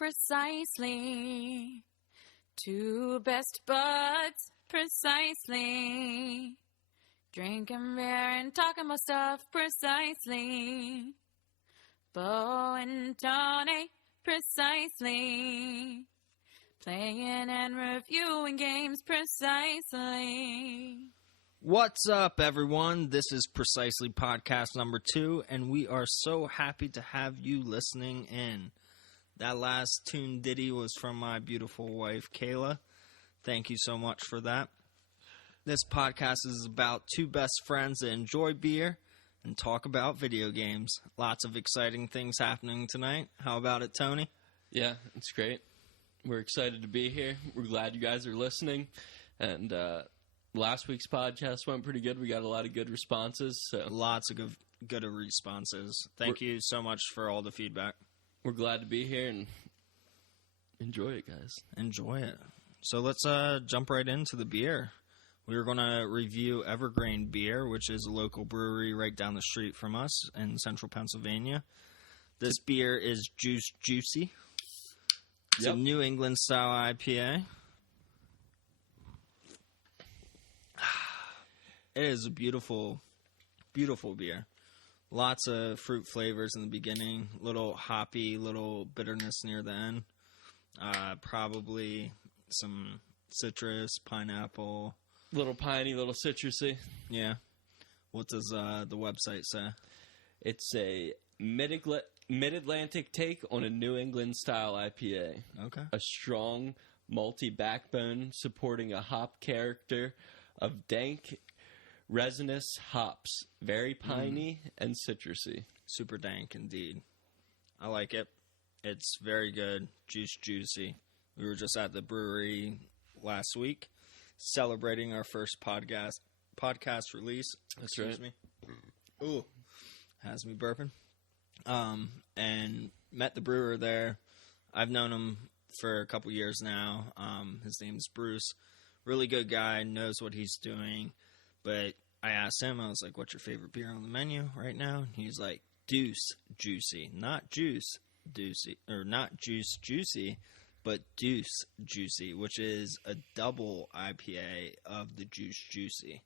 precisely. Two best buds, precisely. Drinking beer and talking about stuff, precisely. Bo and Tony, precisely. Playing and reviewing games, precisely. What's up, everyone? This is Precisely Podcast number 2, and we are so happy to have you listening in. That last tune ditty was from my beautiful wife, Kayla. Thank you so much for that. This podcast is about two best friends that enjoy beer and talk about video games. Lots of exciting things happening tonight. How about it, Tony? Yeah, it's great. We're excited to be here. We're glad you guys are listening. And last week's podcast went pretty good. We got a lot of good responses. So Lots of good responses. Thank you so much for all the feedback. We're glad to be here and enjoy it, guys. Enjoy it. So let's jump right into the beer. We're going to review Evergrain beer, which is a local brewery right down the street from us in central Pennsylvania. This beer is Juicy. It's a New England style IPA. It is a beautiful, beautiful beer. Lots of fruit flavors in the beginning. Little hoppy, little bitterness near the end. Probably some citrus, pineapple. Little piney, little citrusy. Yeah. What does the website say? It's a mid-Atlantic take on a New England style IPA. Okay. A strong, malty backbone supporting a hop character of dank, resinous hops. Very piney and citrusy. Super dank indeed. I like it. It's very good. Juicy. We were just at the brewery last week celebrating our first podcast release. That's Excuse me. Ooh. Has me burping. And met the brewer there. I've known him for a couple years now. His name's Bruce. Really good guy, knows what he's doing. But I asked him, I was like, what's your favorite beer on the menu right now? He's like, Deuce Juicy. Not Juice Juicy, or not Juice Juicy, but Deuce Juicy, which is a double IPA of the Juice Juicy.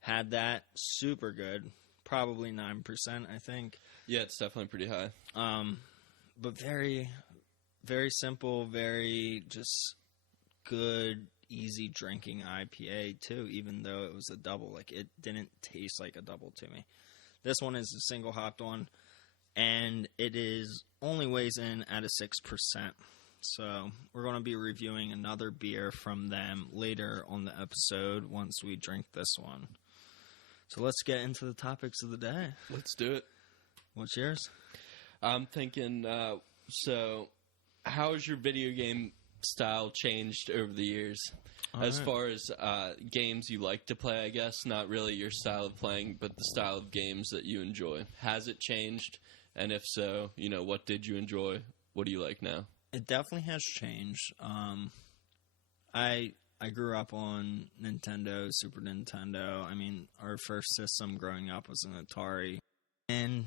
Had that, super good. Probably 9%, I think. Yeah, it's definitely pretty high. But very, very simple, very just good, easy drinking IPA too, even though it was a double. Like, it didn't taste like a double to me. This one is a single hopped one, and it is only weighs in at a 6%. So we're going to be reviewing another beer from them later on the episode once we drink this one. So let's get into the topics of the day. Let's do it. What's yours? I'm thinking, so how has your video game style changed over the years? As far as games you like to play, I guess, not really your style of playing, but the style of games that you enjoy. Has it changed? And if so, what did you enjoy? What do you like now? It definitely has changed. I grew up on Nintendo, Super Nintendo. I mean, our first system growing up was an Atari. And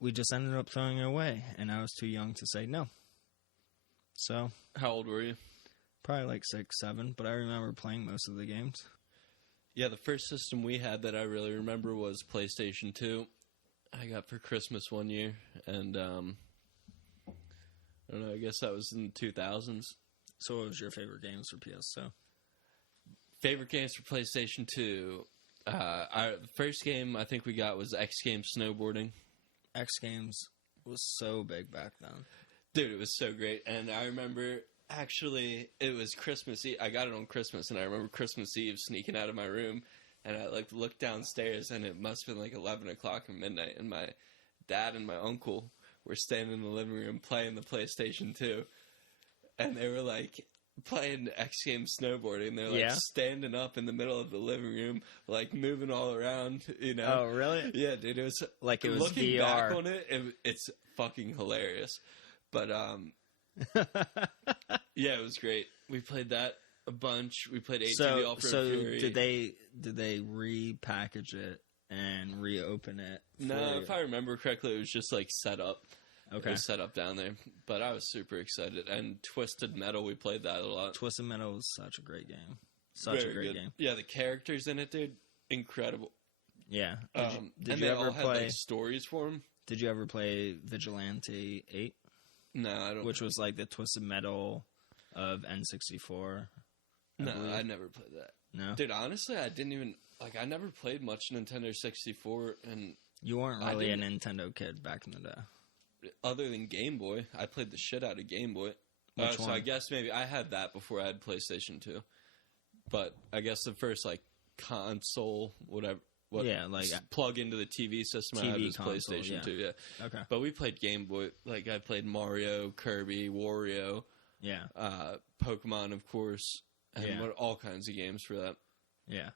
we just ended up throwing it away. And I was too young to say no. So. How old were you? Probably like 6, 7. But I remember playing most of the games. Yeah, the first system we had that I really remember was PlayStation 2. I got for Christmas one year. And, I don't know, I guess that was in the 2000s. So what was your favorite games for PS2? Favorite games for PlayStation 2? The first game I think we got was X Games Snowboarding. X Games was so big back then. Dude, it was so great. And I remember, actually, it was Christmas Eve. I got it on Christmas, and I remember Christmas Eve sneaking out of my room, and I looked downstairs, and it must have been 11 o'clock at midnight, and my dad and my uncle were standing in the living room playing the PlayStation 2. And they were playing X Games Snowboarding. They're standing up in the middle of the living room, moving all around, Oh, really? Yeah, dude, it was like it was looking VR. back on it, it's fucking hilarious. But yeah, it was great. We played that a bunch. We played ATV Off-Road Fury. did they repackage it and reopen it? No, if I remember correctly, it was just set up. Okay. It was set up down there. But I was super excited. And Twisted Metal, we played that a lot. Twisted Metal was such a great game. Such a great game. Yeah, the characters in it, dude, incredible. Yeah. Did you ever play? Had, like, stories for them? Did you ever play Vigilante 8? No, I don't. Which was like the Twisted Metal of N64. No, I never played that. No? Dude, honestly, I didn't even... Like, I never played much Nintendo 64, and... You weren't really a Nintendo kid back in the day. Other than Game Boy. I played the shit out of Game Boy. Which one? So I guess maybe I had that before I had PlayStation 2. But I guess the first, like, console, whatever... like... Plug into the TV system I had was console, PlayStation 2, yeah. Okay. But we played Game Boy. Like, I played Mario, Kirby, Wario... Yeah. Pokemon, of course... And all kinds of games for that. Yeah.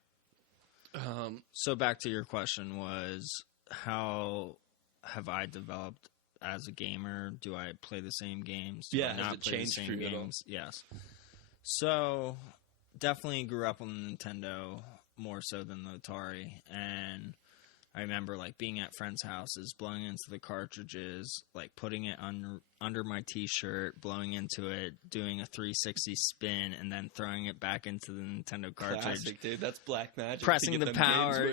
So back to your question was, how have I developed as a gamer? Do I play the same games? Do I not play the same games? Yes. So definitely grew up on the Nintendo more so than the Atari. And I remember like being at friends' houses, blowing into the cartridges, like putting it under my t-shirt, blowing into it, doing a 360 spin, and then throwing it back into the Nintendo cartridge. Classic, dude. That's black magic. Pressing the power,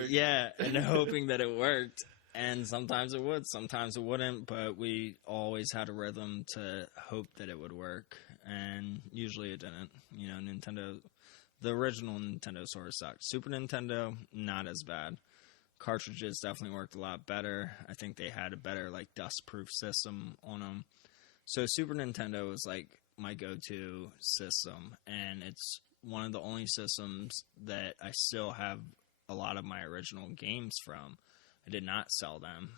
and hoping that it worked. And sometimes it would, sometimes it wouldn't, but we always had a rhythm to hope that it would work, and usually it didn't. You know, Nintendo, the original Nintendo sort of sucked. Super Nintendo, not as bad. Cartridges definitely worked a lot better. I think they had a better like dust-proof system on them. So Super Nintendo was like my go-to system, and it's one of the only systems that I still have a lot of my original games from. I did not sell them.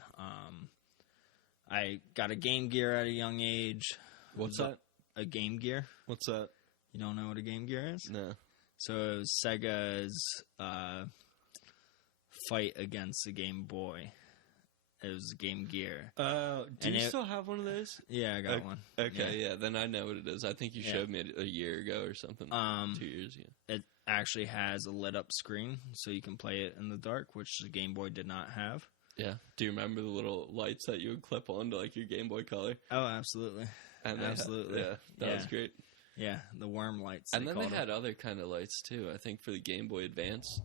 I got a Game Gear at a young age. What's that? A Game Gear. What's that? You don't know what a Game Gear is? No. So it was Sega's fight against the Game Boy. It was Game Gear. Do you still have one of those? Yeah, I got one. Okay, yeah, then I know what it is. I think you showed me it a year ago or something. 2 years ago. It actually has a lit up screen, so you can play it in the dark, which the Game Boy did not have. Yeah. Do you remember the little lights that you would clip onto like your Game Boy Color? Oh, absolutely. And absolutely. That was great. Yeah, the worm lights. And then they had other kind of lights too, I think, for the Game Boy Advance.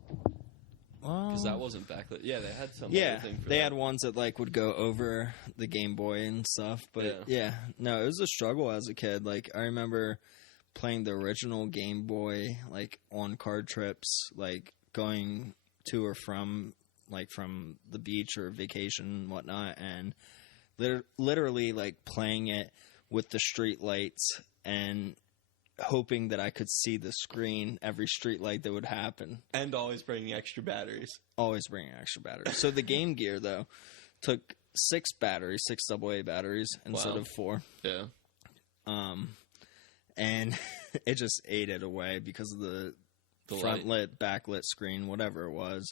Well, because that wasn't backlit. Yeah, they had some. Yeah, other thing for they that. had ones that like would go over the Game Boy and stuff. But no, it was a struggle as a kid. Like I remember playing the original Game Boy like on card trips, like going to or from the beach or vacation and whatnot, and literally like playing it with the street lights and hoping that I could see the screen every street light that would happen. And always bringing extra batteries. Always bringing extra batteries. So the Game Gear, though, took 6 AA batteries instead of 4. Yeah. And it just ate it away because of the front lit, backlit screen, whatever it was.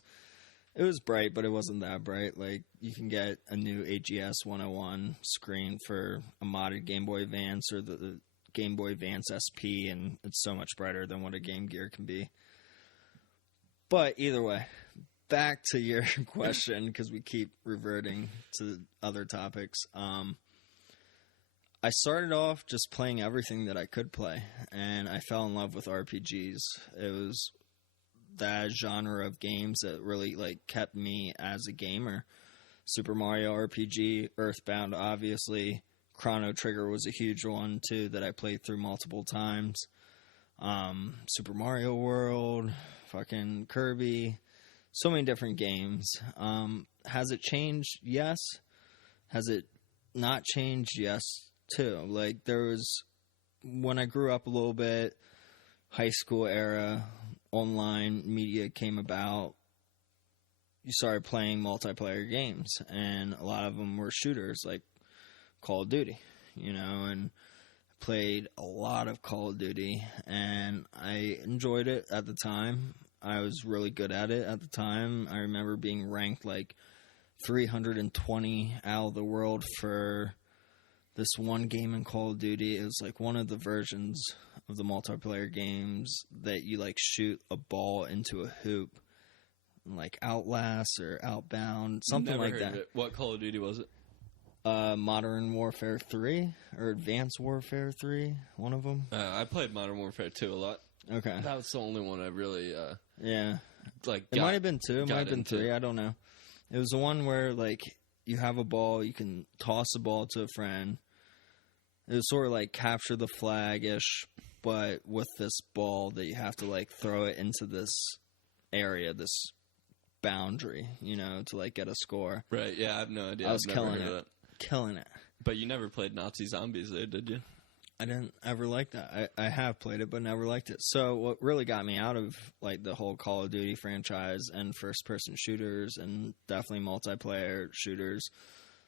It was bright, but it wasn't that bright. Like, you can get a new AGS 101 screen for a modded Game Boy Advance or the Game Boy Advance SP, and it's so much brighter than what a Game Gear can be. But either way, back to your question, because we keep reverting to other topics. I started off just playing everything that I could play, and I fell in love with RPGs. It was that genre of games that really like kept me as a gamer. Super Mario RPG, Earthbound, obviously. Chrono Trigger was a huge one, too, that I played through multiple times. Super Mario World, fucking Kirby, so many different games. Has it changed? Yes. Has it not changed? Yes, too. Like, there was, when I grew up a little bit, high school era, online media came about, you started playing multiplayer games, and a lot of them were shooters, like Call of Duty, you know, and played a lot of Call of Duty, and I enjoyed it at the time. I was really good at it at the time. I remember being ranked like 320 out of the world for this one game in Call of Duty. It was like one of the versions of the multiplayer games that you like shoot a ball into a hoop, like Outlast or Outbound, something Never like heard that. of it. What Call of Duty was it? Modern Warfare 3 or Advanced Warfare 3, one of them. I played Modern Warfare 2 a lot. Okay. That was the only one I really, Yeah. like, It might have been 2, it might have been into. 3, I don't know. It was the one where, like, you have a ball, you can toss a ball to a friend. It was sort of like capture the flag-ish, but with this ball that you have to, like, throw it into this area, this boundary, you know, to, like, get a score. Right, yeah, I have no idea. I was I've never killing heard of it. that. Killing it. But you never played Nazi Zombies there, did you? I didn't ever like that. I have played it, but never liked it. So what really got me out of like the whole Call of Duty franchise and first-person shooters and definitely multiplayer shooters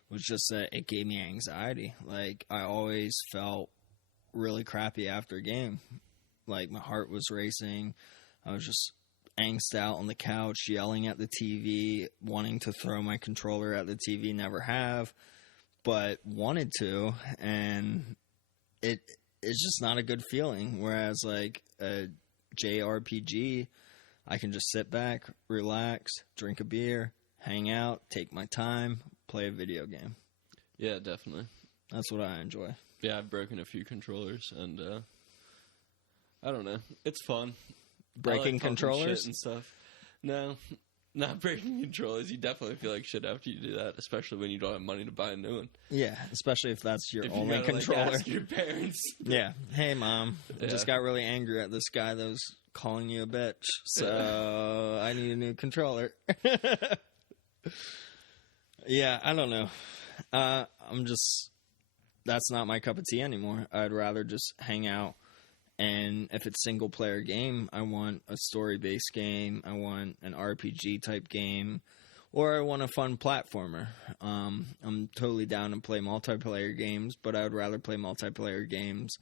was just that it gave me anxiety. Like I always felt really crappy after a game. Like my heart was racing. I was just angst out on the couch, yelling at the TV, wanting to throw my controller at the TV. Never have, but wanted to, and it's just not a good feeling. Whereas like a JRPG, I can just sit back, relax, drink a beer, hang out, take my time, play a video game. Yeah, definitely. That's what I enjoy. Yeah, I've broken a few controllers, and I don't know. It's fun. Breaking I like talking controllers shit and stuff. No, not breaking controllers. You definitely feel like shit after you do that, especially when you don't have money to buy a new one. Yeah, especially if that's your If you only gotta, controller. Like, ask your parents. Yeah. Hey, Mom. I Yeah. just got really angry at this guy that was calling you a bitch. So I need a new controller. Yeah, I don't know. That's not my cup of tea anymore. I'd rather just hang out. And if it's single player game, I want a story based game. I want an RPG type game. Or I want a fun platformer. I'm totally down to play multiplayer games, but I would rather play multiplayer games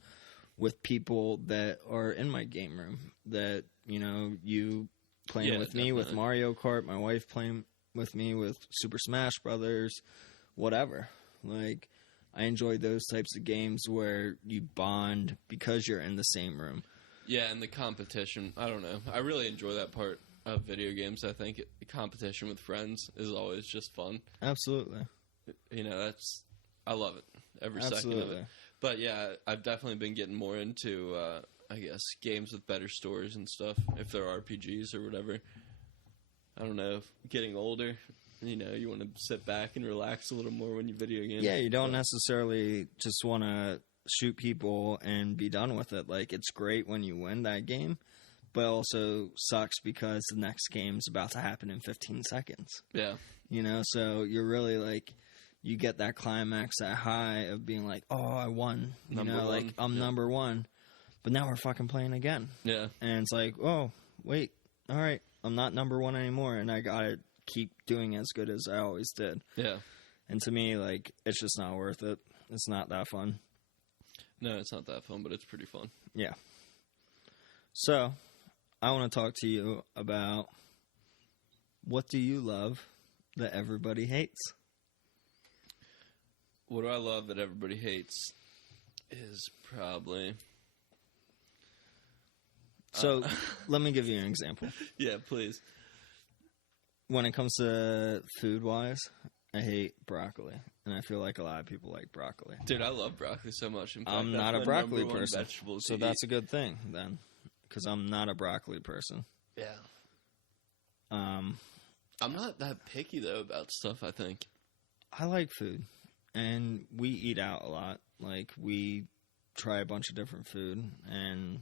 with people that are in my game room. That, you know, you playing with me with Mario Kart, my wife playing with me with Super Smash Brothers, whatever. Like, I enjoy those types of games where you bond because you're in the same room. Yeah, and the competition. I don't know. I really enjoy that part of video games. I think competition with friends is always just fun. Absolutely. You know, I love it. Every Absolutely. second of it. But yeah, I've definitely been getting more into, I guess, games with better stories and stuff, if they're RPGs or whatever. I don't know, getting older, you know, you want to sit back and relax a little more when you video game. Yeah, you don't necessarily just want to shoot people and be done with it. Like, it's great when you win that game, but also sucks because the next game's about to happen in 15 seconds. Yeah. You know, so you're really like, you get that climax, that high of being like, oh, I won. You know, like, I'm number one. But now we're fucking playing again. Yeah. And it's like, oh, wait, all right, I'm not number one anymore, and I gotta keep doing as good as I always did. Yeah. And to me, like, it's just not worth it. It's not that fun. No, it's not that fun, but it's pretty fun. Yeah. So, I want to talk to you about what do you love that everybody hates? What do I love that everybody hates is probably... So, let me give you an example. Yeah, please. When it comes to food-wise, I hate broccoli. And I feel like a lot of people like broccoli. Dude, I love broccoli so much. In fact, I'm that's not a my broccoli number one person. vegetable So to that's eat. a good thing, then. Because I'm not a broccoli person. Yeah. I'm not that picky, though, about stuff, I think. I like food. And we eat out a lot. Like, we try a bunch of different food. And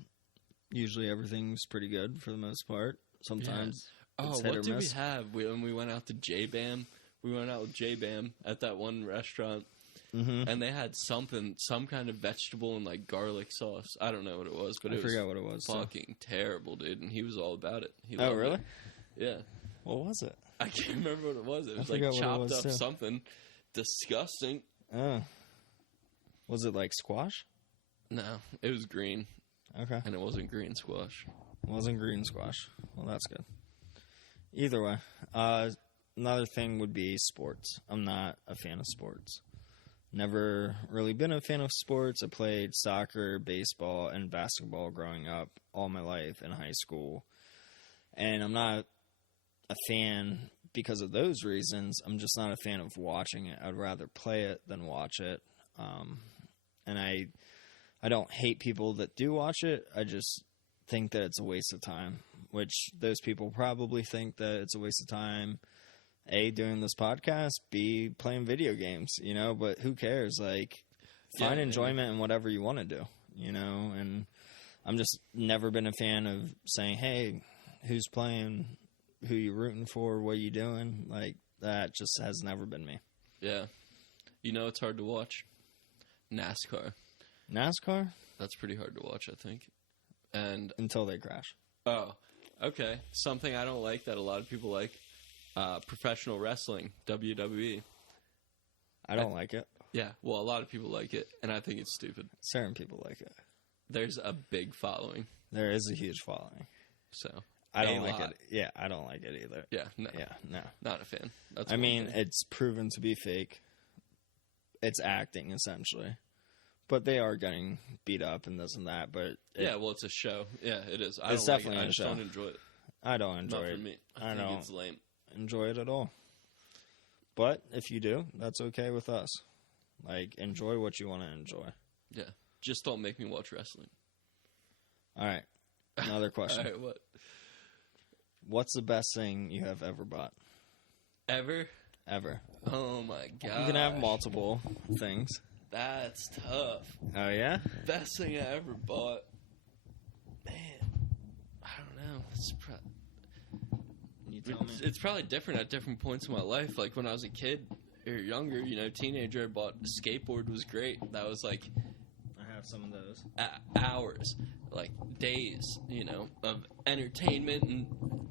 usually everything's pretty good for the most part. Sometimes it's hit or what did we miss. have when we went out to J-Bam? We went out with J-Bam at that one restaurant. Mm-hmm. And they had some kind of vegetable and, like, garlic sauce. I don't know what it was, but I it was forgot what it was. fucking terrible, dude. And he was all about it. He Oh, loved really? it. Yeah. What was it? I can't remember what it was. It was forgot like what it chopped was, up too. something disgusting. Oh. Was it like squash? No, it was green, Okay. and it wasn't green squash. It wasn't green squash. Well, that's good. Either way. Another thing would be sports. I'm not a fan of sports. Never really been a fan of sports. I played soccer, baseball, and basketball growing up all my life in high school. And I'm not a fan because of those reasons, I'm just not a fan of watching it. I'd rather play it than watch it. And I don't hate people that do watch it. I just think that it's a waste of time, which those people probably think that it's a waste of time, A, doing this podcast, B, playing video games, you know, but who cares? Like, find enjoyment in whatever you want to do, you know, and I'm just never been a fan of saying, hey, who's playing, who you rooting for, what you doing? Like, that just has never been me. Yeah. You know, it's hard to watch NASCAR. NASCAR? That's pretty hard to watch, I think. And until they crash. Oh, okay. Something I don't like that a lot of people like, professional wrestling, WWE. I don't like it. Yeah, well, a lot of people like it, and I think it's stupid. Certain people like it. There's a big following. There is a huge following. So I don't like it. Yeah, I don't like it either. Yeah, no. Yeah, no. Not a fan. That's I mean, it's proven to be fake. It's acting, essentially. But they are getting beat up and this and that. But yeah, well, it's a show. Yeah, it is. It's definitely a show. I just don't enjoy it. I don't enjoy it. Not for me. I think it's lame. Enjoy it at all. But if you do, that's okay with us. Like, enjoy what you want to enjoy. Yeah. Just don't make me watch wrestling. All right. Another question. All right, what? What's the best thing you have ever bought? Ever? Ever. Oh, my God. You can have multiple things. That's tough. Oh, yeah? Best thing I ever bought. Man. I don't know. It's probably different at different points in my life. Like, when I was a kid or younger, you know, teenager, I bought a skateboard. Was great. That was, like... I have some of those. Hours. Like, days, you know, of entertainment and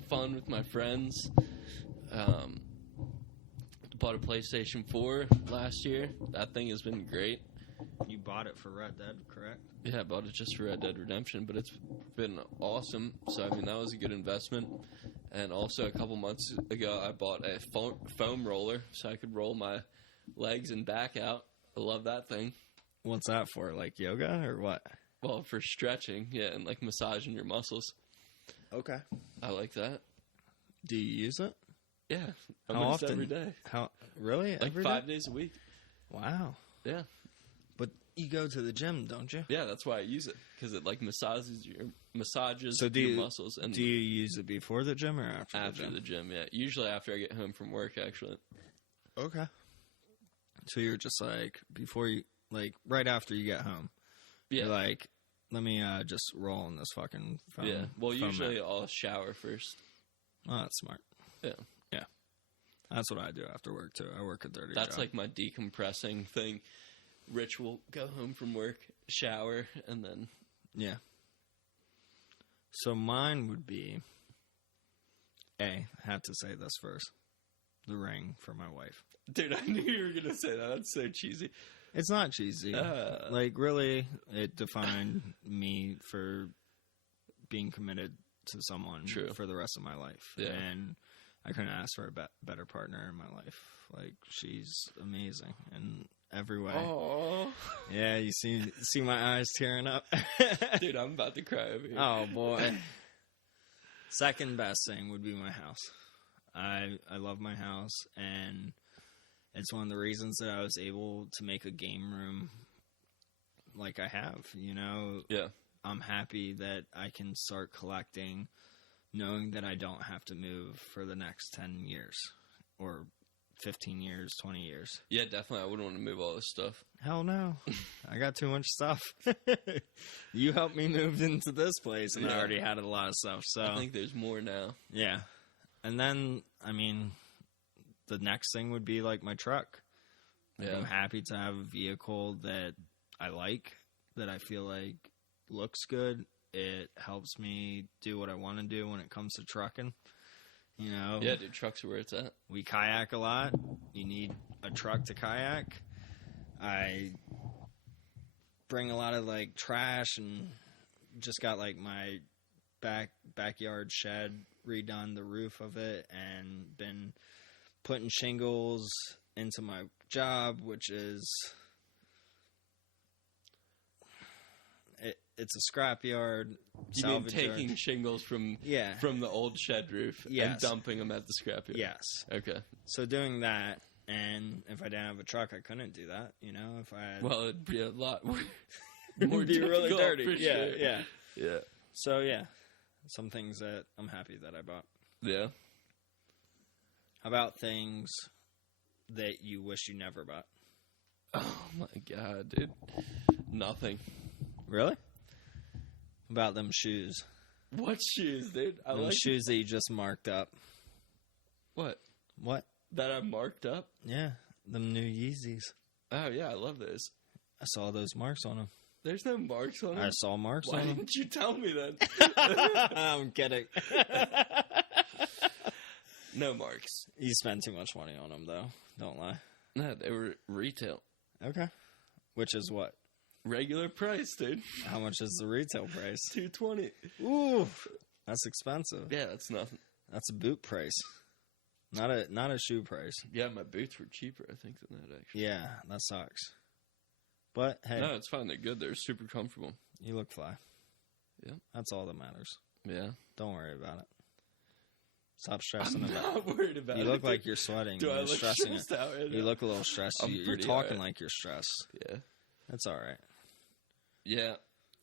fun with my friends. Bought a PlayStation 4 last year. That thing has been great. You bought it for Red Dead, correct? Yeah, I bought it just for Red Dead Redemption, but it's been awesome. So, I mean, that was a good investment. And also, a couple months ago, I bought a foam roller so I could roll my legs and back out. I love that thing. What's that for? Like yoga or what? Well, for stretching, yeah, and like massaging your muscles. Okay. I like that. Do you use it? Yeah. How often? Every day. How really? Like every 5 day? days a week. Wow. Yeah. But you go to the gym, don't you? Yeah, that's why I use it, because it like massages your muscles. And do you use it before the gym or after the gym? After the gym, yeah. Usually after I get home from work, actually. Okay. So you're just like before you, like right after you get home. Yeah. You're like, let me just roll in this fucking foam. Yeah. Well, foam usually mat. I'll shower first. Oh, that's smart. Yeah. Yeah. That's what I do after work too. I work a dirty job. That's like my decompressing thing. Ritual. Go home from work, shower, and then... Yeah. So mine would be, I have to say this first, the ring for my wife. Dude, I knew you were going to say that. That's so cheesy. It's not cheesy. Like, really, it defined me for being committed to someone for the rest of my life. Yeah. And I couldn't ask for a better partner in my life. Like, she's amazing in every way. Aww. Yeah, you see my eyes tearing up? Dude, I'm about to cry over here. Oh, boy. Second best thing would be my house. I love my house, and it's one of the reasons that I was able to make a game room like I have, you know? Yeah. I'm happy that I can start collecting knowing that I don't have to move for the next 10 years or 15 years, 20 years. Yeah, definitely. I wouldn't want to move all this stuff. Hell no. I got too much stuff. You helped me move into this place, and I already had a lot of stuff. So I think there's more now. Yeah. And then, I mean, the next thing would be like my truck. Yeah. I'm happy to have a vehicle that I like, that I feel like looks good. It helps me do what I want to do when it comes to trucking. You know? Yeah, dude, trucks are where it's at. We kayak a lot. You need a truck to kayak. I bring a lot of, like, trash and just got, like, my backyard shed redone, the roof of it, and been putting shingles into my job, which is... it's a scrapyard. You mean taking shingles from the old shed roof and dumping them at the scrapyard? Yes. Okay. So doing that, and if I didn't have a truck, I couldn't do that. You know, if I had... Well, it'd be a lot more it'd be really dirty. For Yeah, sure. Yeah. So, yeah. Some things that I'm happy that I bought. Yeah. How about things that you wish you never bought? Oh, my God, dude. Nothing. Really? About them shoes. What shoes, dude? Them shoes that you just marked up. What? That I marked up? Yeah. Them new Yeezys. Oh, yeah, I love those. I saw those marks on them. There's no marks on them? I saw marks on them. Why didn't you tell me then? I'm kidding. No marks. You spent too much money on them, though. Don't lie. No, they were retail. Okay. Which is what? Regular price, dude. How much is the retail price? $220. Ooh, that's expensive. Yeah, that's nothing. That's a boot price. Not a shoe price. Yeah, my boots were cheaper, I think, than that, actually. Yeah, that sucks. But, hey. No, it's fine. They're good. They're super comfortable. You look fly. Yeah. That's all that matters. Yeah. Don't worry about it. Stop stressing I'm about it. not worried about it. You look like you're sweating. Do I look stressed out right now? You look a little stressed. You're talking like you're stressed. Yeah. That's all right. Yeah.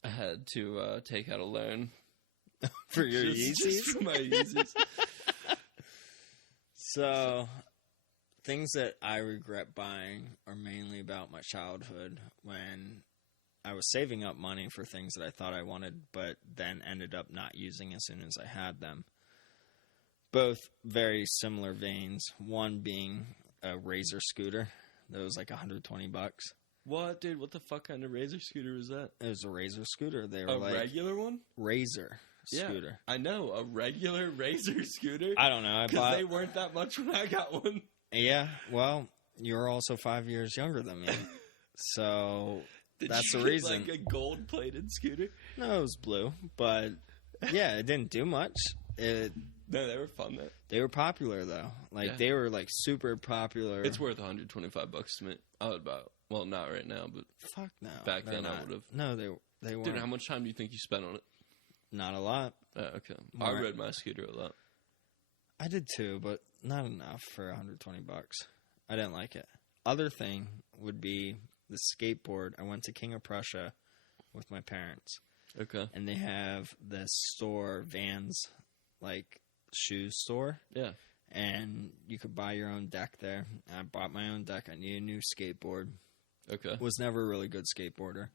I had to take out a loan. For your Yeezys? Just for my Yeezys. So, things that I regret buying are mainly about my childhood when I was saving up money for things that I thought I wanted, but then ended up not using as soon as I had them. Both very similar veins. One being a Razor scooter that was like $120. What, dude? What the fuck kind of Razor scooter was that? It was a Razor scooter. They were a like regular one? Razor scooter. I know, a regular Razor scooter. I don't know. Because they weren't that much when I got one. Yeah, well, you're also 5 years younger than me, so that's the Did you reason. get like a gold-plated scooter? No, it was blue, but yeah, it didn't do much. No, they were fun though. They were popular though. Like they were like super popular. It's worth $125 to me. I would buy it. Well, not right now, but fuck no. Back then, I would have. No, they weren't. Dude, how much time do you think you spent on it? Not a lot. Okay, I rode my scooter a lot. I did too, but not enough for $120. I didn't like it. Other thing would be the skateboard. I went to King of Prussia with my parents. Okay. And they have this store, Vans, like shoes store. Yeah. And you could buy your own deck there. I bought my own deck. I needed a new skateboard. Okay. Was never a really good skateboarder.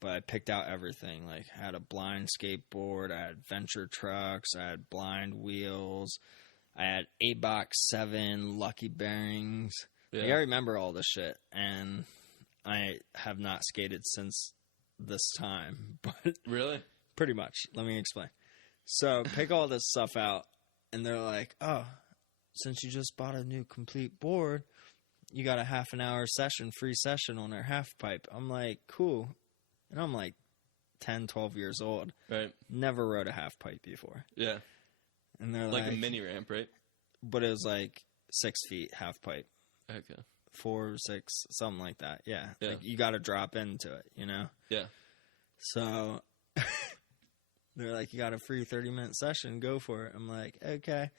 But I picked out everything. Like, I had a blind skateboard. I had venture trucks. I had blind wheels. I had 8-box 7 lucky bearings. Yeah. I remember all this shit. And I have not skated since this time. But really? Pretty much. Let me explain. So, pick all this stuff out. And they're like, oh, since you just bought a new complete board, you got a half an hour session, free session on our half pipe. I'm like, cool. And I'm like 10, 12 years old. Right. Never rode a half pipe before. Yeah. And they're like a mini ramp, right? But it was like 6 feet half pipe. Okay. 4, 6, something like that. Yeah. Like you got to drop into it, you know? Yeah. So they're like, you got a free 30-minute session. Go for it. I'm like, okay.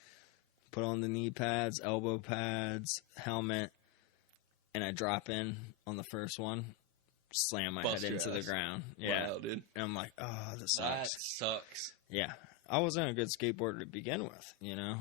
Put on the knee pads, elbow pads, helmet. And I drop in on the first one. Slam my head into the ground. Yeah. Wow, dude. And I'm like, oh, this sucks. That sucks. Yeah. I wasn't a good skateboarder to begin with, you know?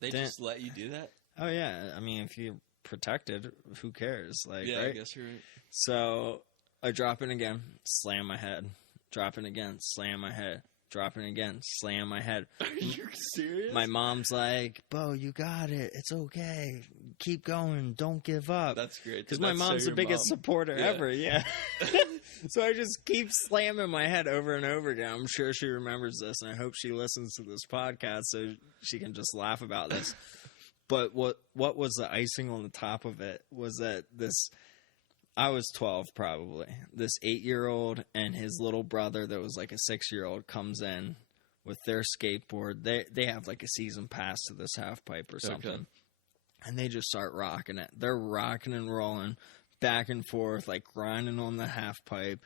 They just let you do that? Oh, yeah. I mean, if you're protected, who cares? Like, yeah, right? I guess you're right. So I drop in again, slam my head. Drop in again, slam my head. Drop in again, slam my head. Are you serious? My mom's like, Bo, you got it. It's okay. Keep going. Don't give up. That's great. Because my mom's the biggest supporter ever. Yeah. So I just keep slamming my head over and over again. I'm sure she remembers this, and I hope she listens to this podcast so she can just laugh about this. But what was the icing on the top of it was that I was 12 probably. This 8-year-old and his little brother that was like a 6-year-old comes in with their skateboard. They have like a season pass to this half pipe or something. Okay. And they just start rocking it. They're rocking and rolling back and forth, like grinding on the half pipe.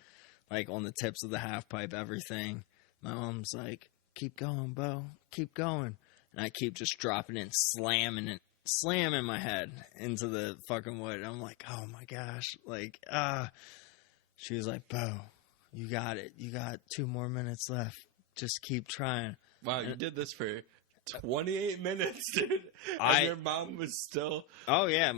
like on the tips of the half pipe, everything. My mom's like, keep going, Bo, keep going. And I keep just dropping it, slamming my head into the fucking wood. I'm like, oh my gosh. Like, she was like, Bo, you got it. You got 2 more minutes left. Just keep trying. Wow, you did this for 28 minutes, dude. And your mom was still... Oh, yeah.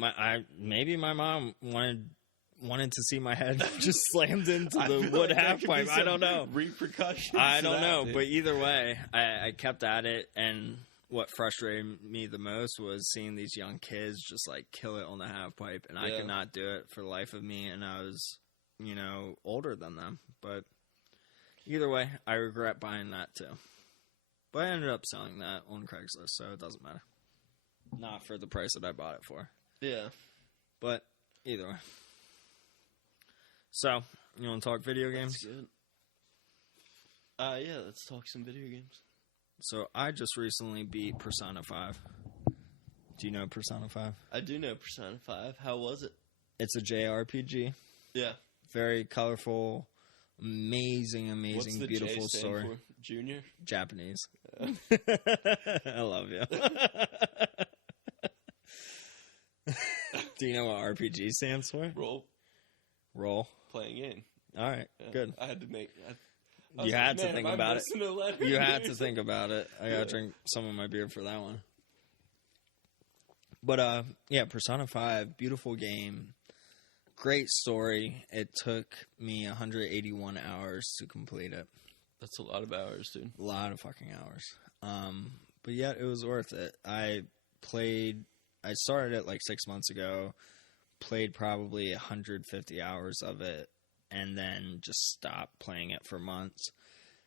Maybe my mom wanted to see my head just slammed into the wood half pipe. I don't know. Repercussions. I don't know. Dude. But either way, I kept at it. And what frustrated me the most was seeing these young kids just like kill it on the half pipe. And I could not do it for the life of me. And I was, older than them. But either way, I regret buying that too. But I ended up selling that on Craigslist, so it doesn't matter. Not for the price that I bought it for. Yeah. But either way. So, you want to talk video games? That's good. Yeah, let's talk some video games. So, I just recently beat Persona 5. Do you know Persona 5? I do know Persona 5. How was it? It's a JRPG. Yeah. Very colorful, amazing, What's the beautiful J stand story. For? Junior? Japanese. I love you. Do you know what RPG stands for? Role. Playing game. All right, good. I had to make... You had to think about it. You had to to think about it. I gotta drink some of my beer for that one. But, yeah, Persona 5, beautiful game. Great story. It took me 181 hours to complete it. That's a lot of hours, dude. A lot of fucking hours. But yet it was worth it. I started it like 6 months ago, played probably 150 hours of it, and then just stopped playing it for months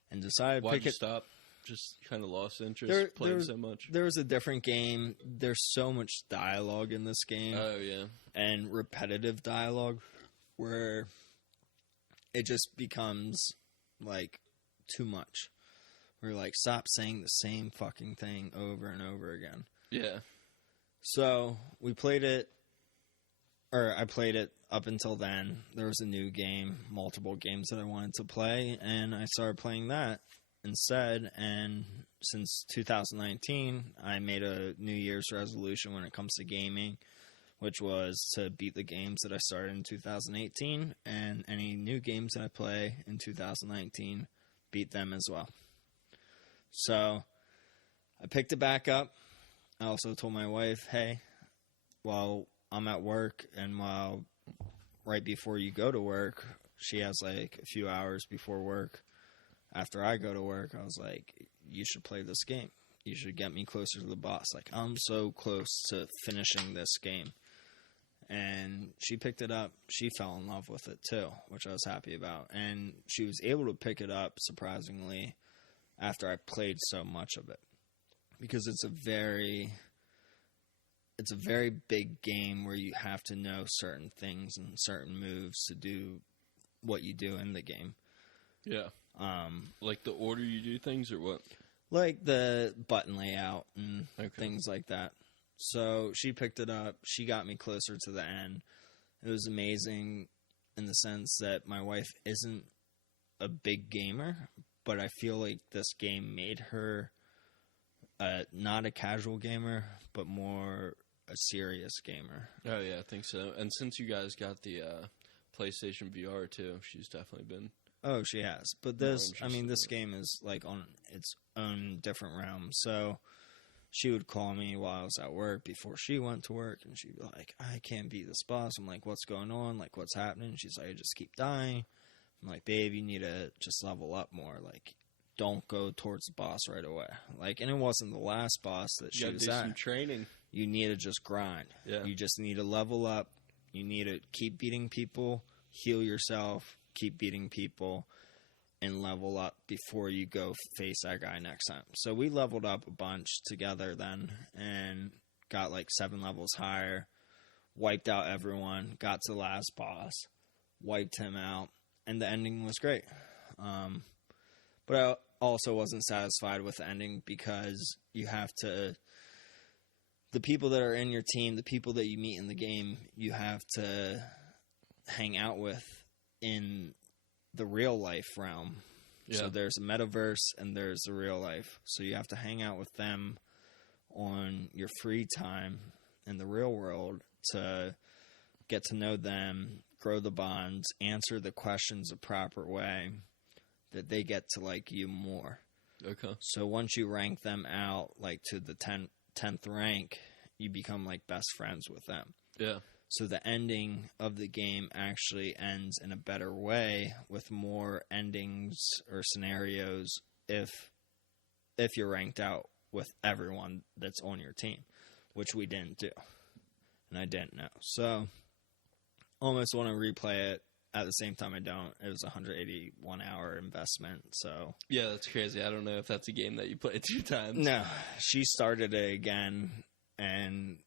and decided Why'd to pick you it. stop? Just kind of lost interest playing so much. There was a different game. There's so much dialogue in this game. Oh, yeah. And repetitive dialogue where it just becomes like too much. We're like, stop saying the same fucking thing over and over again. Yeah. So we played it, or I played it up until then. There was a new game, multiple games that I wanted to play, and I started playing that instead. And since 2019, I made a New Year's resolution when it comes to gaming, which was to beat the games that I started in 2018, and any new games that I play in 2019, beat them as well. So I picked it back up. I also told my wife, hey, while I'm at work and while right before you go to work, she has like a few hours before work. After I go to work, I was like, you should play this game. You should get me closer to the boss. Like, I'm so close to finishing this game. And she picked it up. She fell in love with it too, which I was happy about. And she was able to pick it up, surprisingly, after I played so much of it. Because it's a very big game where you have to know certain things and certain moves to do what you do in the game. Yeah. Like the order you do things or what? Like the button layout and things like that. So she picked it up. She got me closer to the end. It was amazing in the sense that my wife isn't a big gamer, but I feel like this game made her not a casual gamer, but more a serious gamer. Oh, yeah, I think so. And since you guys got the PlayStation VR, too, she's definitely been... Oh, she has. But this game is like on its own different realm. So she would call me while I was at work before she went to work, and she'd be like, I can't beat this boss. I'm like, what's going on? Like, what's happening? She's like, I just keep dying. I'm like, babe, you need to just level up more. Like, don't go towards the boss right away. Like, and it wasn't the last boss that she was do at. Some training. You need to just grind. Yeah. You just need to level up. You need to keep beating people, heal yourself, keep beating people, and level up before you go face that guy next time. So we leveled up a bunch together then and got like 7 levels higher, wiped out everyone, got to the last boss, wiped him out, and the ending was great. But I also wasn't satisfied with the ending because you have to... The people that are in your team, the people that you meet in the game, you have to hang out with in the real life realm. Yeah. So there's a metaverse and there's the real life. So you have to hang out with them on your free time in the real world to get to know them, grow the bonds, answer the questions the proper way that they get to like you more. Okay. So once you rank them out like to the 10th rank, you become like best friends with them. Yeah. So the ending of the game actually ends in a better way with more endings or scenarios if you're ranked out with everyone that's on your team, which we didn't do. And I didn't know. So almost want to replay it. At the same time, I don't. It was a 181-hour investment, so... Yeah, that's crazy. I don't know if that's a game that you played 2 times. No. She started it again, and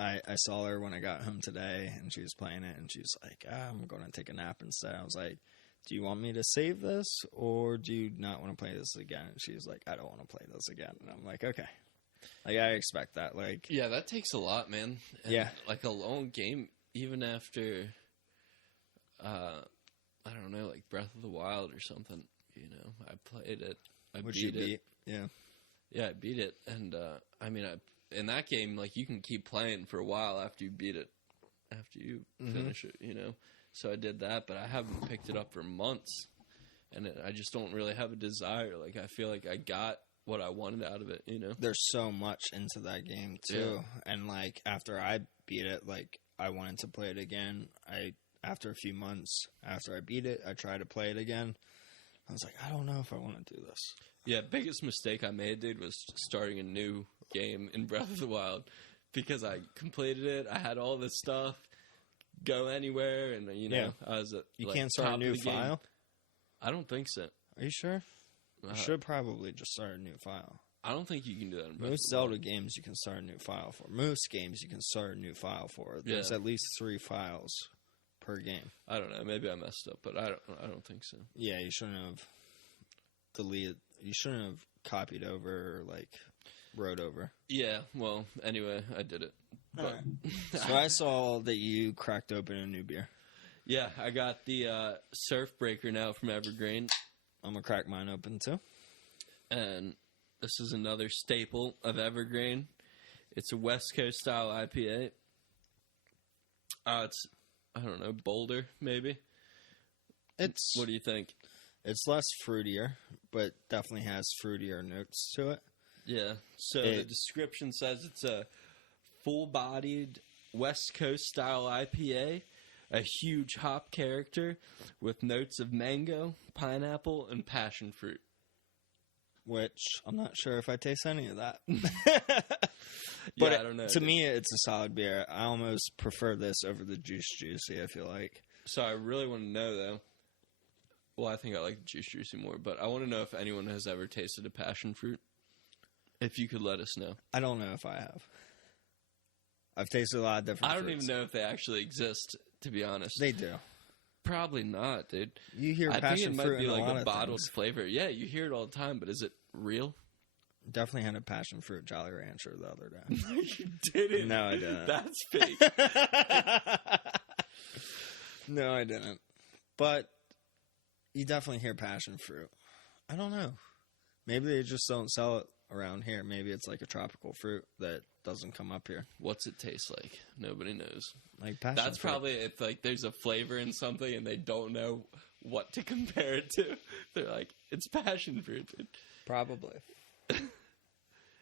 I saw her when I got home today, and she was playing it, and she was like, I'm going to take a nap instead. I was like, do you want me to save this, or do you not want to play this again? And she was like, I don't want to play this again. And I'm like, okay. Like, I expect that. Like, yeah, that takes a lot, man. And yeah. Like, a long game, even after... I don't know, like Breath of the Wild or something. You know, I played it. I beat it. Yeah. Yeah, I beat it, and I mean, in that game, like you can keep playing for a while after you beat it, after you finish it. You know, so I did that, but I haven't picked it up for months, and I just don't really have a desire. Like I feel like I got what I wanted out of it. You know, there's so much into that game too, and like after I beat it, like I wanted to play it again. After a few months after I beat it, I tried to play it again. I was like, I don't know if I want to do this. Yeah, biggest mistake I made, dude, was starting a new game in Breath of the Wild because I completed it. I had all this stuff, go anywhere, and you know, I was at you like, can't start a new file. I don't think so. Are you sure? You should probably just start a new file. I don't think you can do that in Breath Most of the Wild. Zelda games you can start a new file for. Most games you can start a new file for. There's at least 3 files per game. I don't know. Maybe I messed up, but I don't think so. Yeah, you shouldn't have deleted. You shouldn't have copied over or like wrote over. Yeah. Well, anyway, I did it. But right. So I saw that you cracked open a new beer. Yeah, I got the Surf Breaker now from Evergrain. I'm gonna crack mine open too. And this is another staple of Evergrain. It's a West Coast style IPA. It's, I don't know, bolder, maybe? What do you think? It's less fruitier, but definitely has fruitier notes to it. Yeah. So the description says it's a full-bodied West Coast style IPA, a huge hop character with notes of mango, pineapple, and passion fruit. Which I'm not sure if I taste any of that. But yeah, I don't know. To me, it's a solid beer. I almost prefer this over the Juicy, I feel like. So I really want to know, though. Well, I think I like the Juicy more, but I want to know if anyone has ever tasted a passion fruit. If you could let us know. I don't know if I have. I've tasted a lot of different I don't fruits. even know if they actually exist, to be honest. They do. Probably not, dude. You hear passion fruit in a lot of things. I think it might be like a bottled flavor. Yeah, you hear it all the time, but is it real? Definitely had a passion fruit Jolly Rancher the other day. No, you didn't. No, I didn't. That's fake. No, I didn't. But you definitely hear passion fruit. I don't know. Maybe they just don't sell it around here. Maybe it's like a tropical fruit that doesn't come up here. What's it taste like? Nobody knows. Like passion That's fruit. probably, it's like there's a flavor in something and they don't know what to compare it to. They're like, it's passion fruit, dude. Probably.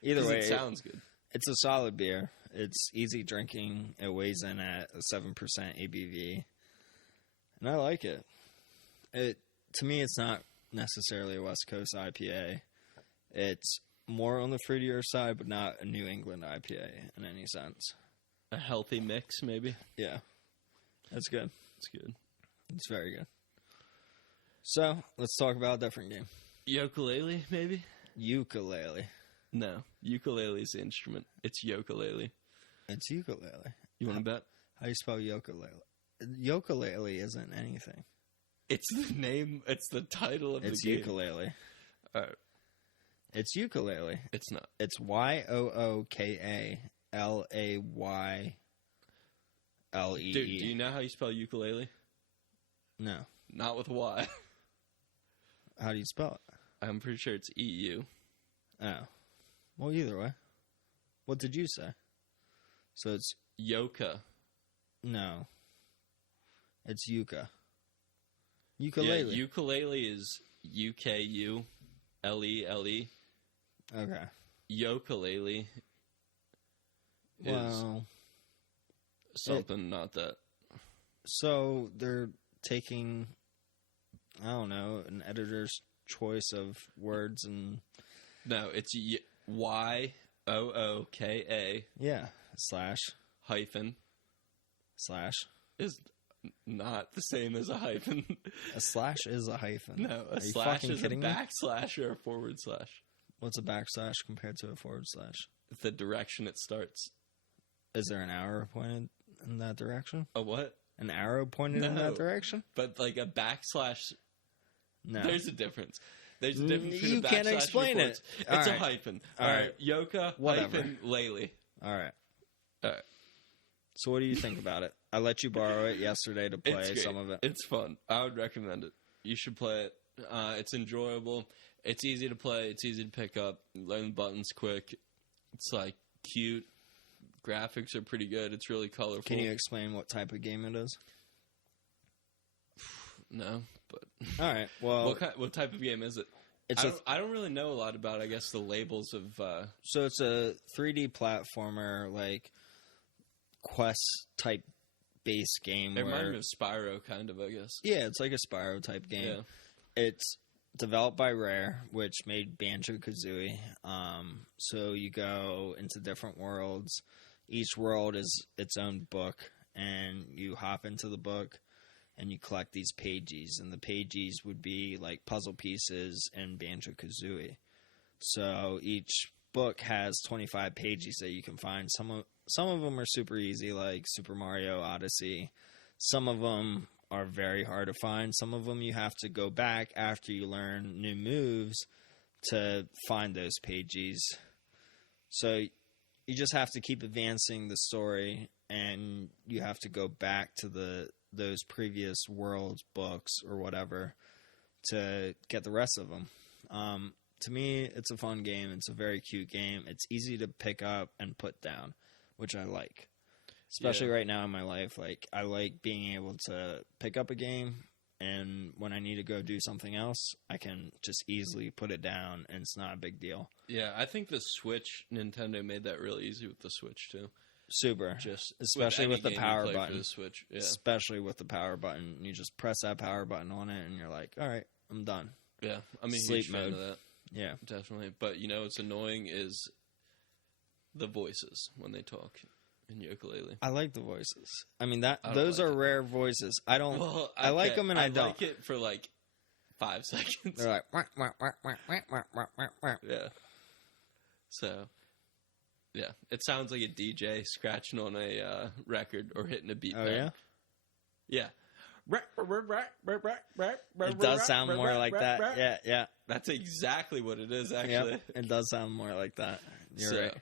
Either way, it sounds good. It's a solid beer. It's easy drinking. It weighs in at a 7% ABV. And I like it. To me, it's not necessarily a West Coast IPA. It's more on the fruitier side, but not a New England IPA in any sense. A healthy mix, maybe? Yeah. That's good. It's good. It's very good. So, let's talk about a different game. Yooka-Laylee, maybe? Yooka-Laylee. No. Ukulele is the instrument. It's Yooka-Laylee. It's ukulele. You want to bet? How do you spell Yooka-Laylee? Yooka-Laylee isn't anything. It's the name. It's the title of the game. It's ukulele. All right. It's ukulele. It's not. It's Yookalaylee. Dude, do you know how you spell ukulele? No. not with a Y. How do you spell it? I'm pretty sure it's EU. Oh. Well, either way. What did you say? So it's... Yooka. No. It's Yooka. Yooka-Laylee. Yeah, Yooka-Laylee is Ukulele. Okay. Yooka-Laylee is Well... something not that. So they're taking, I don't know, an editor's choice of words and... No, it's YOOKA. Yeah. Slash. Hyphen. Slash. Is not the same as a hyphen. A slash is a hyphen. No, a Are you slash fucking is a kidding me? backslash or a forward slash. What's a backslash compared to a forward slash? The direction it starts. Is there an arrow pointed in that direction? A what? An arrow pointed in No. that direction? But like a backslash, No. there's a difference. There's a difference between You a backslash can't explain and a it. forward. All It's right. a hyphen. All All right. right. Yoka Whatever. hyphen Laylee. All right. All right. So what do you think about it? I let you borrow it yesterday to It's play great. some of it. It's fun. I would recommend it. You should play it. It's enjoyable. It's easy to play. It's easy to pick up. Learn the buttons quick. It's like cute. Graphics are pretty good. It's really colorful. Can you explain what type of game it is? No, but All right. Well, what type of game is it? it's I don't really know a lot about, I guess, the labels of... so it's a 3D platformer, like quest type base game. it where, reminded me of Spyro, kind of, I guess. yeah, it's like a Spyro type game. Yeah. It's developed by Rare, which made Banjo-Kazooie. So you go into different worlds. Each world is its own book, and you hop into the book, and you collect these pages. And the pages would be like puzzle pieces in Banjo-Kazooie. So each book has 25 pages that you can find. Some of them are super easy, like Super Mario Odyssey. Some of them are very hard to find. Some of them you have to go back after you learn new moves to find those pages. So you just have to keep advancing the story, and you have to go back to those previous worlds, books, or whatever to get the rest of them. To me, it's a fun game. It's a very cute game. It's easy to pick up and put down, which I like. Especially right now in my life, like I like being able to pick up a game, and when I need to go do something else, I can just easily put it down, and it's not a big deal. Yeah, I think the Switch, Nintendo made that really easy with the Switch, too. Super. Just especially any with the game you power play for button. the Switch. Yeah. Especially with the power button. You just press that power button on it, and you're like, all right, I'm done. Yeah, I'm a Sleep huge fan mode. of that. Yeah. Definitely. But, you know, what's annoying is the voices when they talk in Yooka-Laylee. I like the voices. I mean, I don't those like are it. rare voices. I don't. Well, I like them and I don't. like it for like 5 seconds. They're like, wah, wah, wah, wah, wah, wah, wah, wah, wah. Yeah. So, yeah. It sounds like a DJ scratching on a record or hitting a beat Oh, pad. yeah? Yeah. It does sound more like that. Yeah, yeah. That's exactly what it is, actually. Yep, it does sound more like that. You're So, right.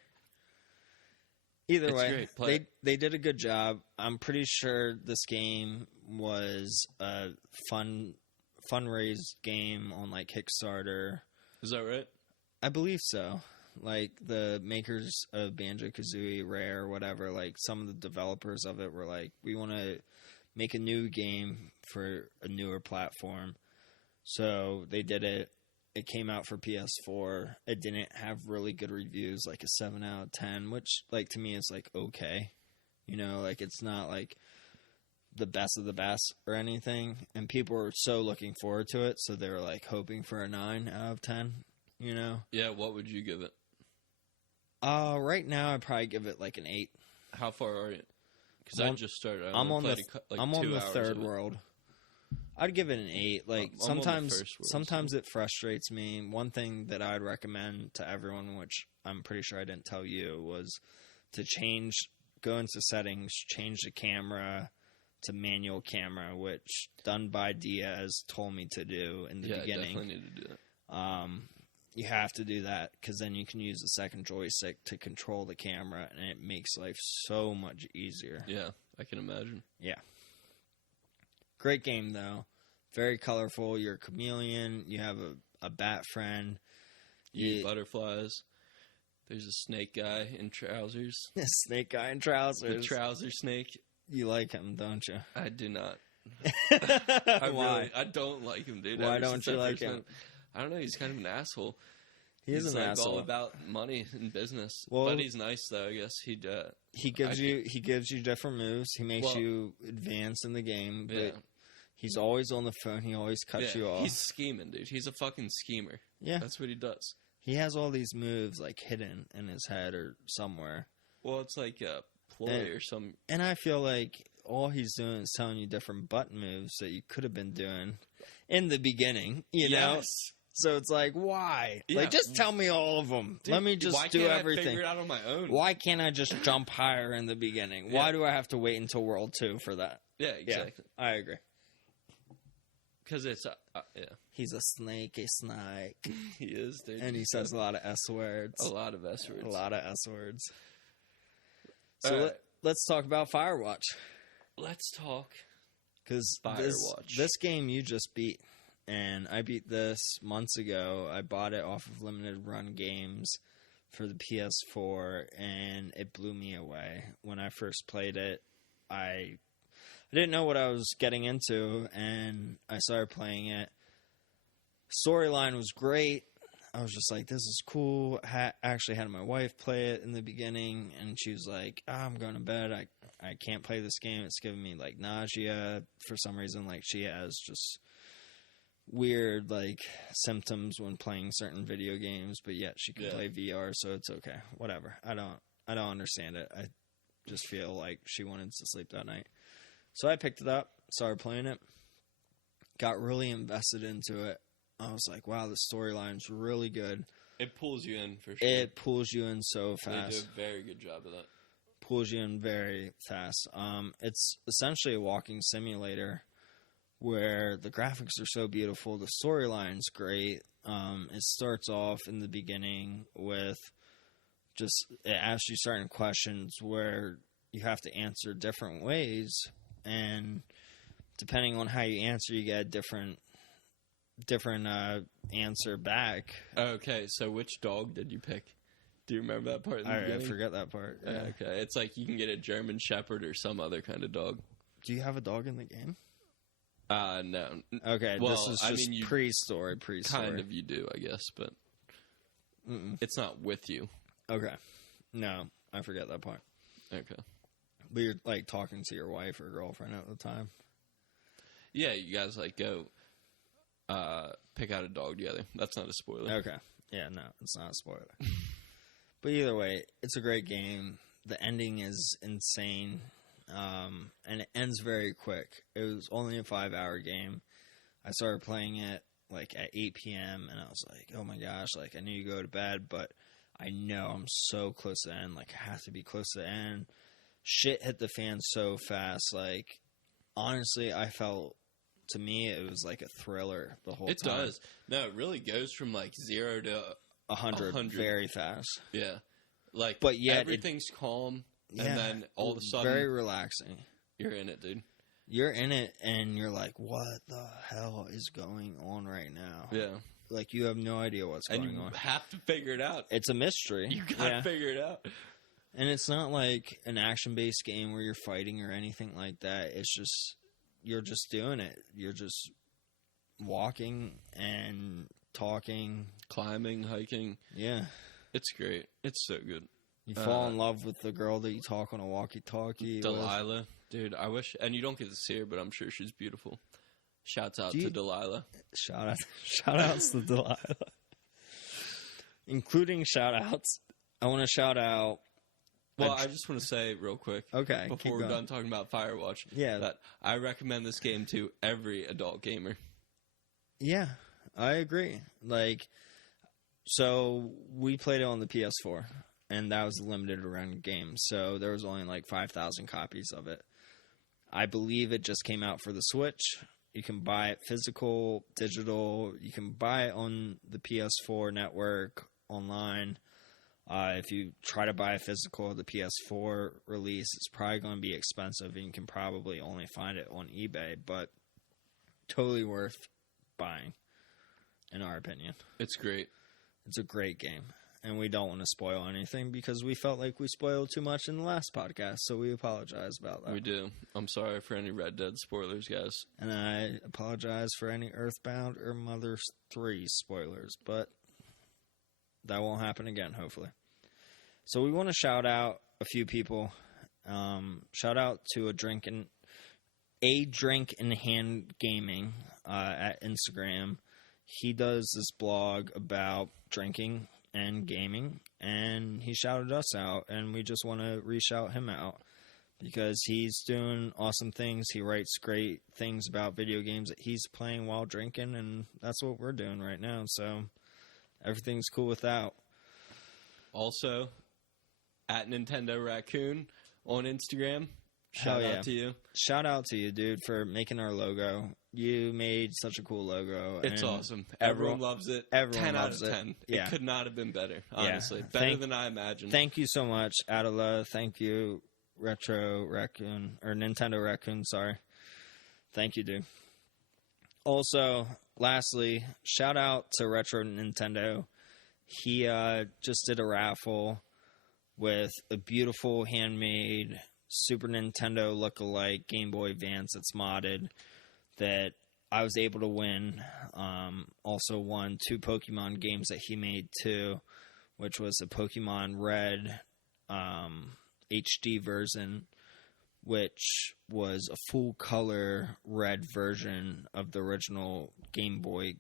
Either it's way, great. Play it. they did a good job. I'm pretty sure this game was a fundraised game on like Kickstarter. Is that right? I believe so. Like the makers of Banjo-Kazooie, Rare, whatever, like some of the developers of it were like, we want to make a new game for a newer platform. So they did it. It came out for PS4. It didn't have really good reviews, like a 7 out of 10, which like to me is like okay. You know, like it's not like the best of the best or anything. And people were so looking forward to it, so they were like hoping for a 9 out of 10, you know? Yeah, what would you give it? Right now I'd probably give it like an 8. How far are you? Because I'm I on- just started. I'm on the I'm 2 hours third of it. world. I'd give it an 8. Like I'm on the sometimes first world, sometimes it frustrates me. One thing that I'd recommend to everyone, which I'm pretty sure I didn't tell you, was to go into settings, change the camera to manual camera, which done by Diaz told me to do in the Yeah, I beginning. definitely need to do that. You have to do that because then you can use the second joystick to control the camera, and it makes life so much easier. Yeah, I can imagine. Yeah. Great game, though. very colorful. You're a chameleon. You have a bat friend. You eat butterflies. There's a snake guy in trousers. A snake guy in trousers. The trouser snake. You like him, don't you? I do not. Why? I don't like him, dude. Why Ever don't since you I like first him? met I don't know. He's kind of an asshole. He's an an like asshole. all about money and business. Well, but he's nice, though. I guess he gives you different moves. He makes you advance in the game, but Yeah. he's always on the phone. He always cuts you off. He's scheming, dude. He's a fucking schemer. Yeah. That's what he does. He has all these moves like hidden in his head or somewhere. Well, it's like a ploy or some. And I feel like all he's doing is telling you different button moves that you could have been doing in the beginning, you know? So it's like, why? Yeah. Like, just tell me all of them. Dude, let me just why do can't everything. I figure it out on my own? Why can't I just jump higher in the beginning? Yeah. Why do I have to wait until World 2 for that? Yeah, exactly. Yeah, I agree. Because it's yeah, He's a snake. he is, dude. And he says a lot of S words. a lot of S words. A lot of S words. So All right. let's talk about Firewatch. Let's talk. Because Firewatch. this game you just beat, and I beat this months ago. I bought it off of Limited Run Games for the PS4, and it blew me away. When I first played it, I didn't know what I was getting into, and I started playing it. Storyline was great. I was just like, this is cool. Actually had my wife play it in the beginning, and she was like, I'm going to bed. I can't play this game. It's giving me, like, nausea for some reason. Like, she has just weird, like, symptoms when playing certain video games, but yet she can play VR, so it's okay. Whatever. I don't understand it. I just feel like she wanted to sleep that night. So I picked it up, started playing it, got really invested into it. I was like, wow, the storyline's really good. It pulls you in for sure. It pulls you in so fast. They do a very good job of that. Pulls you in very fast. It's essentially a walking simulator where the graphics are so beautiful. The storyline's great. It starts off in the beginning with just, it asks you certain questions where you have to answer different ways, and depending on how you answer, you get a different answer back. Okay, so which dog did you pick? Do you remember that part in the I beginning? forget that part. Yeah. Okay, it's like you can get a German Shepherd or some other kind of dog. Do you have a dog in the game? No. Okay, Well, this is just you pre-story. Kind of you do, I guess, but it's not with you. Okay. No, I forget that part. Okay. But you're, like, talking to your wife or girlfriend at the time? Yeah, you guys, like, go pick out a dog together. That's not a spoiler. Okay. Yeah, no, it's not a spoiler. But either way, it's a great game. The ending is insane. And it ends very quick. It was only a 5-hour game. I started playing it, like, at 8 p.m., and I was like, oh my gosh, like, I need to go to bed, but I know I'm so close to the end. Like, I have to be close to the end. Shit hit the fan so fast. Like, honestly, I felt, to me, it was like a thriller the whole time. It does. No, it really goes from, like, 0 to 100 very fast. Yeah. Like, but yet everything's calm, and then all of a sudden, very relaxing. You're in it, dude. You're in it, and you're like, what the hell is going on right now? Yeah. Like, you have no idea what's going on. And you have to figure it out. It's a mystery. You gotta figure it out. And it's not like an action-based game where you're fighting or anything like that. It's just, you're just doing it. You're just walking and talking. Climbing, hiking. Yeah. It's great. It's so good. You fall in love with the girl that you talk on a walkie-talkie Delilah. with. Dude, I wish... And you don't get to see her, but I'm sure she's beautiful. Shouts out to Delilah. Shout-outs to Delilah. Including shout-outs. I want to shout out... Well, I just want to say real quick, okay, before we're done talking about Firewatch, that I recommend this game to every adult gamer. Yeah, I agree. Like, so we played it on the PS4, and that was a limited run game, so there was only like 5,000 copies of it. I believe it just came out for the Switch. You can buy it physical, digital. You can buy it on the PS4 network online. If you try to buy a physical of the PS4 release, it's probably going to be expensive, and you can probably only find it on eBay. But totally worth buying, in our opinion. It's great. It's a great game. And we don't want to spoil anything because we felt like we spoiled too much in the last podcast, so we apologize about that. We do. I'm sorry for any Red Dead spoilers, guys. And I apologize for any Earthbound or Mother 3 spoilers, but that won't happen again, hopefully. So we want to shout out a few people. Shout out to A Drink in Hand Gaming at Instagram. He does this blog about drinking and gaming, and he shouted us out, and we just want to re-shout him out because he's doing awesome things. He writes great things about video games that he's playing while drinking, and that's what we're doing right now, so everything's cool with that. Also, at Nintendo Raccoon on Instagram. Shout out to you. Shout out to you, dude, for making our logo. You made such a cool logo. It's awesome. Everyone loves it. Everyone 10 loves out of it. 10. Yeah. It could not have been better, honestly. Yeah. Better than I imagined. Thank you so much, Adela. Thank you, Retro Raccoon, or Nintendo Raccoon, sorry. Thank you, dude. Also, lastly, shout out to Retro Nintendo. He just did a raffle with a beautiful handmade Super Nintendo look-alike Game Boy Advance that's modded that I was able to win. Also won 2 Pokemon games that he made too, which was a Pokemon Red HD version, which was a full-color red version of the original Game Boy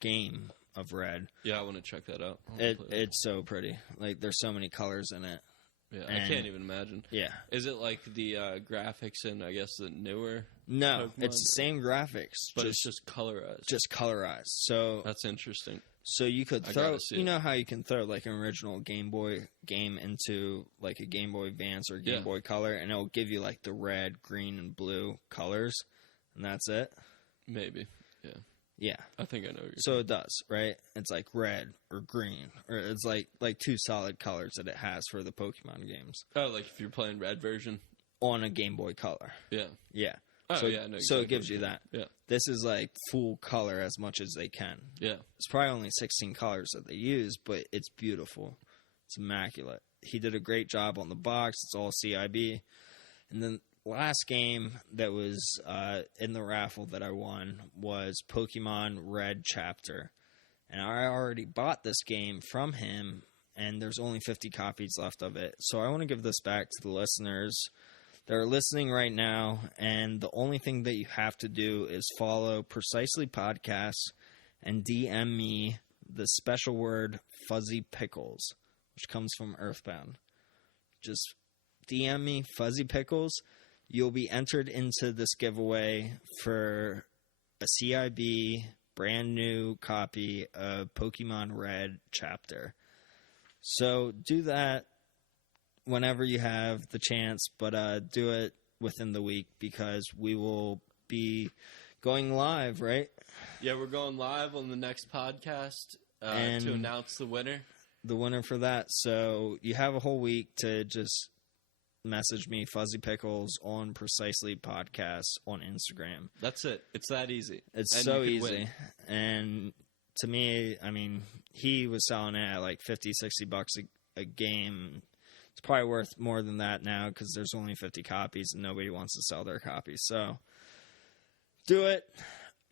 game of Red. Yeah, I want to check that out. It's so pretty. Like, there's so many colors in it. Yeah, I can't even imagine. Yeah. Is it like the graphics in, I guess, the newer No, Pokemon, it's the same graphics. But it's just colorized. Just colorized. So that's interesting. So you could I throw, gotta see you it. know how you can throw like an original Game Boy game into like a Game Boy Advance or Game Boy Color, and it'll give you like the red, green, and blue colors, and that's it? Maybe, yeah. Yeah. I think I know what you're So it does, right? It's like red or green, or it's like 2 solid colors that it has for the Pokemon games Oh, like if you're playing Red version? on a Game Boy Color. Yeah. Yeah. Oh, so, yeah, I know so exactly it gives what you that. Yeah. This is like full color as much as they can. Yeah. It's probably only 16 colors that they use, but it's beautiful. It's immaculate. He did a great job on the box. It's all CIB. And then last game that was in the raffle that I won was Pokemon Red Chapter. And I already bought this game from him, and there's only 50 copies left of it. So I want to give this back to the listeners that are listening right now, and the only thing that you have to do is follow Precisely Podcasts and DM me the special word Fuzzy Pickles, which comes from Earthbound. Just DM me Fuzzy Pickles. You'll be entered into this giveaway for a CIB brand new copy of Pokemon Red Chapter. So do that whenever you have the chance, but do it within the week because we will be going live, right? Yeah, we're going live on the next podcast to announce the winner. The winner for that. So you have a whole week to just message me Fuzzy Pickles on Precisely Podcast on Instagram. That's it. It's that easy. It's And so you can easy. win. And to me, I mean, he was selling it at like $50, $60 a game. It's probably worth more than that now because there's only 50 copies and nobody wants to sell their copies. So do it.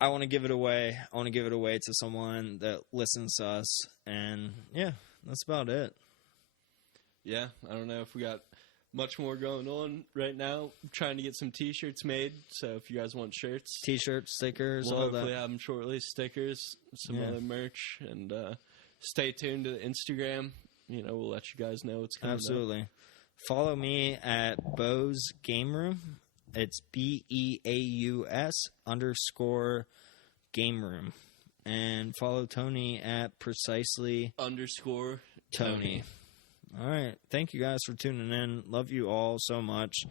I want to give it away. I want to give it away to someone that listens to us. And yeah, that's about it. Yeah, I don't know if we got much more going on right now. I'm trying to get some T-shirts made, so if you guys want shirts, T-shirts, stickers, we'll all hopefully that. have them shortly. Stickers, some other merch, and stay tuned to the Instagram. You know, we'll let you guys know what's coming up. Absolutely. Follow me at Bo's Game Room. It's BEAUS_Game Room. And follow Tony at Precisely _Tony. All right. Thank you guys for tuning in. Love you all so much.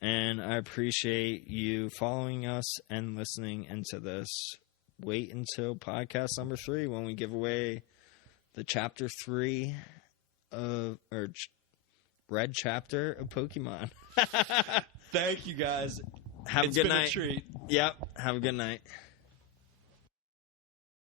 And I appreciate you following us and listening into this. Wait until podcast number 3 when we give away the chapter 3 of Red Chapter of Pokemon. Thank you guys. Have It's a good been night. a treat. Yep. Have a good night.